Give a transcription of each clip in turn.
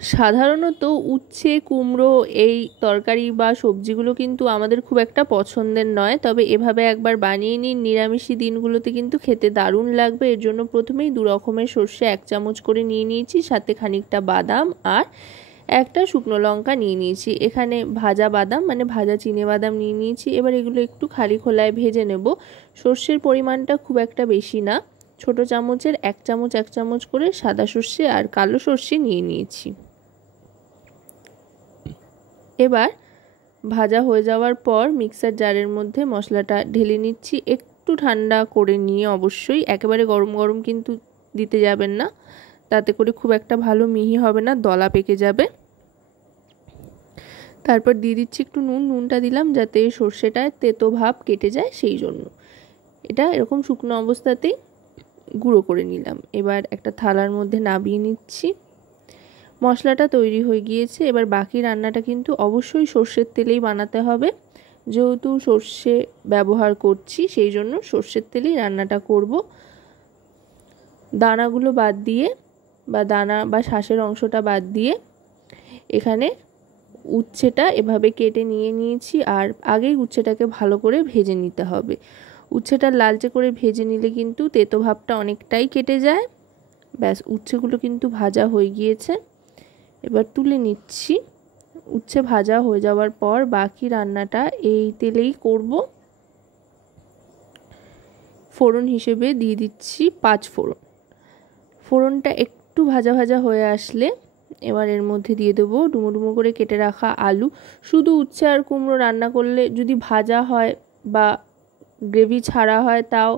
সাধারণত উচ্ছে কুমড়ো এই তরকারি বা সবজিগুলো কিন্তু আমাদের খুব একটা পছন্দের নয়, তবে এভাবে একবার বানিয়ে নিন, নিরামিষি দিনগুলোতে কিন্তু খেতে দারুণ লাগবে। এর জন্য প্রথমেই 2 রকমের সর্ষে 1 চামচ করে নিয়ে নিয়েছি, সাথে খানিকটা বাদাম আর একটা শুকনো লঙ্কা নিয়ে নিয়েছি। এখানে ভাজা বাদাম মানে ভাজা চিনে বাদাম নিয়ে নিয়েছি। এবার এগুলো একটু খালি খোলায় ভেজে নেব। সর্ষের পরিমাণটা খুব একটা বেশি না, ছোট চামচের 1 চামচ 1 চামচ করে সাদা সর্ষে আর কালো সর্ষে নিয়ে নিয়েছি। এবার ভাজা হয়ে যাওয়ার পর মিক্সার জারের মধ্যে মশলাটা ঢেলে নিচ্ছি, একটু ঠান্ডা করে নিয়ে। অবশ্যই একেবারে গরম গরম কিন্তু দিতে যাবেন না, তাতে করে খুব একটা ভালো মিহি হবে না, দলা পেকে যাবে। তারপর দিয়ে দিচ্ছি একটু নুন, নুনটা দিলাম যাতে সর্ষেটায় তেতো ভাব কেটে যায়, সেই জন্য। এটা এরকম শুকনো অবস্থাতেই গুঁড়ো করে নিলাম। এবার একটা থালার মধ্যে নামিয়ে নিচ্ছি। মশলাটা তৈরি হয়ে গিয়েছে। এবার বাকি রান্নাটা কিন্তু অবশ্যই সর্ষের তেলেই বানাতে হবে, যেহেতু সর্ষে ব্যবহার করছি সেই জন্য সর্ষের তেলেই রান্নাটা করব। দানাগুলো বাদ দিয়ে বা দানা বা শাঁসের অংশটা বাদ দিয়ে এখানে উচ্ছেটা এভাবে কেটে নিয়ে নিয়েছি, আর আগেই উচ্ছেটাকে ভালো করে ভেজে নিতে হবে। উচ্ছেটা লালচে করে ভেজে নিলে কিন্তু তেতো ভাবটা অনেকটাই কেটে যায়। ব্যাস, উচ্ছেগুলো কিন্তু ভাজা হয়ে গিয়েছে, এবার তুলে নিচ্ছি। উচ্ছে ভাজা হয়ে যাওয়ার পর বাকি রান্নাটা এই তেলেই করব। ফোড়ন হিসেবে দিয়ে দিচ্ছি 5 ফোড়ন। ফোড়নটা একটু ভাজা ভাজা হয়ে আসলে এবার এর মধ্যে দিয়ে দেবো ডুমো ডুমো করে কেটে রাখা আলু। শুধু উচ্ছে আর কুমড়ো রান্না করলে যদি ভাজা হয় বা গ্রেভি ছাড়া হয় তাও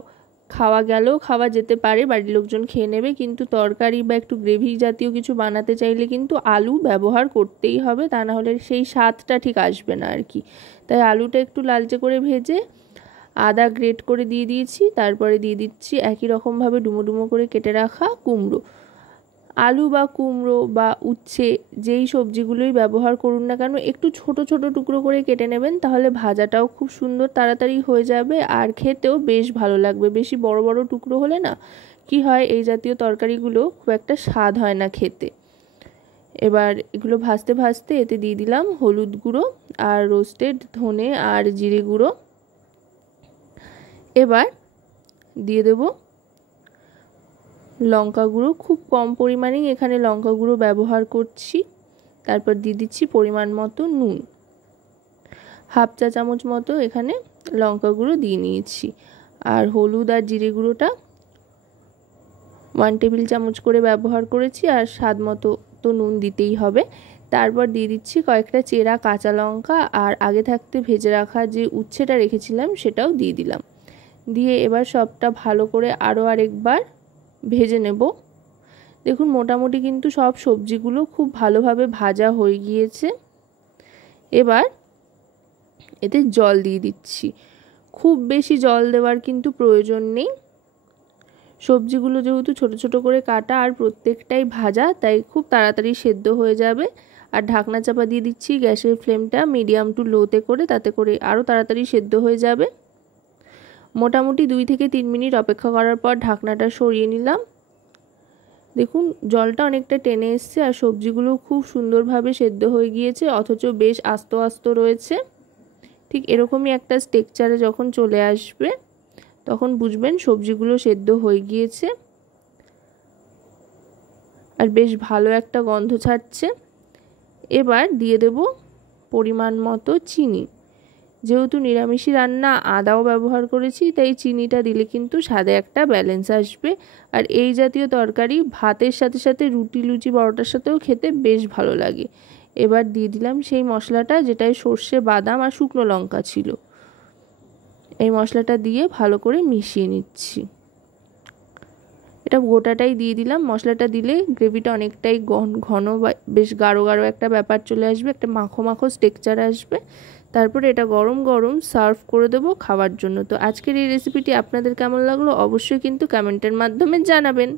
খাওয়া যেতে পারে, বাড়ির লোকজন খেয়ে নেবে, কিন্তু তরকারি বা একটু গ্রেভি জাতীয় কিছু বানাতে চাইলে কিন্তু আলু ব্যবহার করতেই হবে, তা না হলে সেই স্বাদটা ঠিক আসবে না আর কি। তাই আলুটা একটু লালচে করে ভেজে আদা গ্রেট করে দিয়ে দিয়েছি। তারপরে দিয়ে দিচ্ছি একই রকমভাবে ডুমো ডুমো করে কেটে রাখা কুমড়ো। আলু বা কুমড়ো বা উচ্ছে যেই সবজিগুলোই ব্যবহার করুন না কেন একটু ছোট ছোট টুকরো করে কেটে নেবেন, তাহলে ভাজাটাও খুব সুন্দর তাড়াতাড়ি হয়ে যাবে আর খেতেও বেশ ভালো লাগবে। বেশি বড় বড় টুকরো হলে না কি হয়, এই জাতীয় তরকারিগুলো খুব একটা স্বাদ হয় না খেতে। এবার এগুলো ভাজতে ভাজতে এতে দিয়ে দিলাম হলুদ গুঁড়ো আর রোস্টেড ধনে আর জিরে গুঁড়ো। এবার দিয়ে দেব লঙ্কা গুঁড়ো, খুব কম পরিমাণেই এখানে লঙ্কা গুঁড়ো ব্যবহার করছি। তারপর দিয়ে দিচ্ছি পরিমাণ মতো নুন, 1/2 চা চামচ মতো এখানে লঙ্কা গুঁড়ো দিয়ে নিয়েছি। আর হলুদ আর জিরে গুঁড়োটা 1 টেবিল চামচ করে ব্যবহার করেছি, আর স্বাদ মতো তো নুন দিতেই হবে। তারপর দিয়ে দিচ্ছি কয়েকটা চেরা কাঁচা লঙ্কা, আর আগে থাকতে ভেজে রাখা যে উচ্ছেটা রেখেছিলাম সেটাও দিয়ে দিলাম। দিয়ে এবার সবটা ভালো করে আরও আরেকবার ভেজে নেব। দেখুন মোটামুটি কিন্তু সব সবজিগুলো খুব ভালোভাবে ভাজা হয়ে গিয়েছে। এবার এতে জল দিয়ে দিচ্ছি। খুব বেশি জল দেওয়ার কিন্তু প্রয়োজন নেই, সবজিগুলো যেহেতু ছোট ছোট করে কাটা আর প্রত্যেকটাই ভাজা, তাই খুব তাড়াতাড়ি সেদ্ধ হয়ে যাবে। আর ঢাকনা চাপা দিয়ে দিচ্ছি, গ্যাসের ফ্লেমটা মিডিয়াম টু লোতে করে, তাতে করে আরও তাড়াতাড়ি সেদ্ধ হয়ে যাবে। মোটামুটি 2 থেকে 3 মিনিট অপেক্ষা করার পর ঢাকনাটা সরিয়ে নিলাম। দেখুন জলটা অনেকটা টেনে এসছে আর সবজিগুলো খুব সুন্দরভাবে সেদ্ধ হয়ে গিয়েছে, অথচ বেশ আস্ত আস্ত রয়েছে। ঠিক এরকমই একটা টেক্সচারে যখন চলে আসবে তখন বুঝবেন সবজিগুলো সেদ্ধ হয়ে গিয়েছে আর বেশ ভালো একটা গন্ধ ছাড়ছে। এবার দিয়ে দেব পরিমাণ মতো চিনি। যেহেতু নিরামিষি রান্না আদাও ব্যবহার করেছি, তাই চিনিটা দিলে কিন্তু স্বাদে একটা ব্যালেন্স আসবে। আর এই জাতীয় তরকারি ভাতের সাথে সাথে রুটি লুচি পরোটার সাথেও খেতে বেশ ভালো লাগে। এবার দিয়ে দিলাম সেই মশলাটা, যেটায় সর্ষে বাদাম আর শুকনো লঙ্কা ছিল। এই মশলাটা দিয়ে ভালো করে মিশিয়ে নিচ্ছি। এটা গোটাটাই দিয়ে দিলাম। মশলাটা দিলে গ্রেভিটা অনেকটাই ঘন বা বেশ গাঢ় গাঢ় একটা ব্যাপার চলে আসবে, একটা মাখো মাখো টেক্সচার আসবে। তারপরে এটা গরম গরম সার্ভ করে দেবো খাওয়ার জন্য। তো আজকের এই রেসিপিটি আপনাদের কেমন লাগলো অবশ্যই কিন্তু কমেন্টের মাধ্যমে জানাবেন।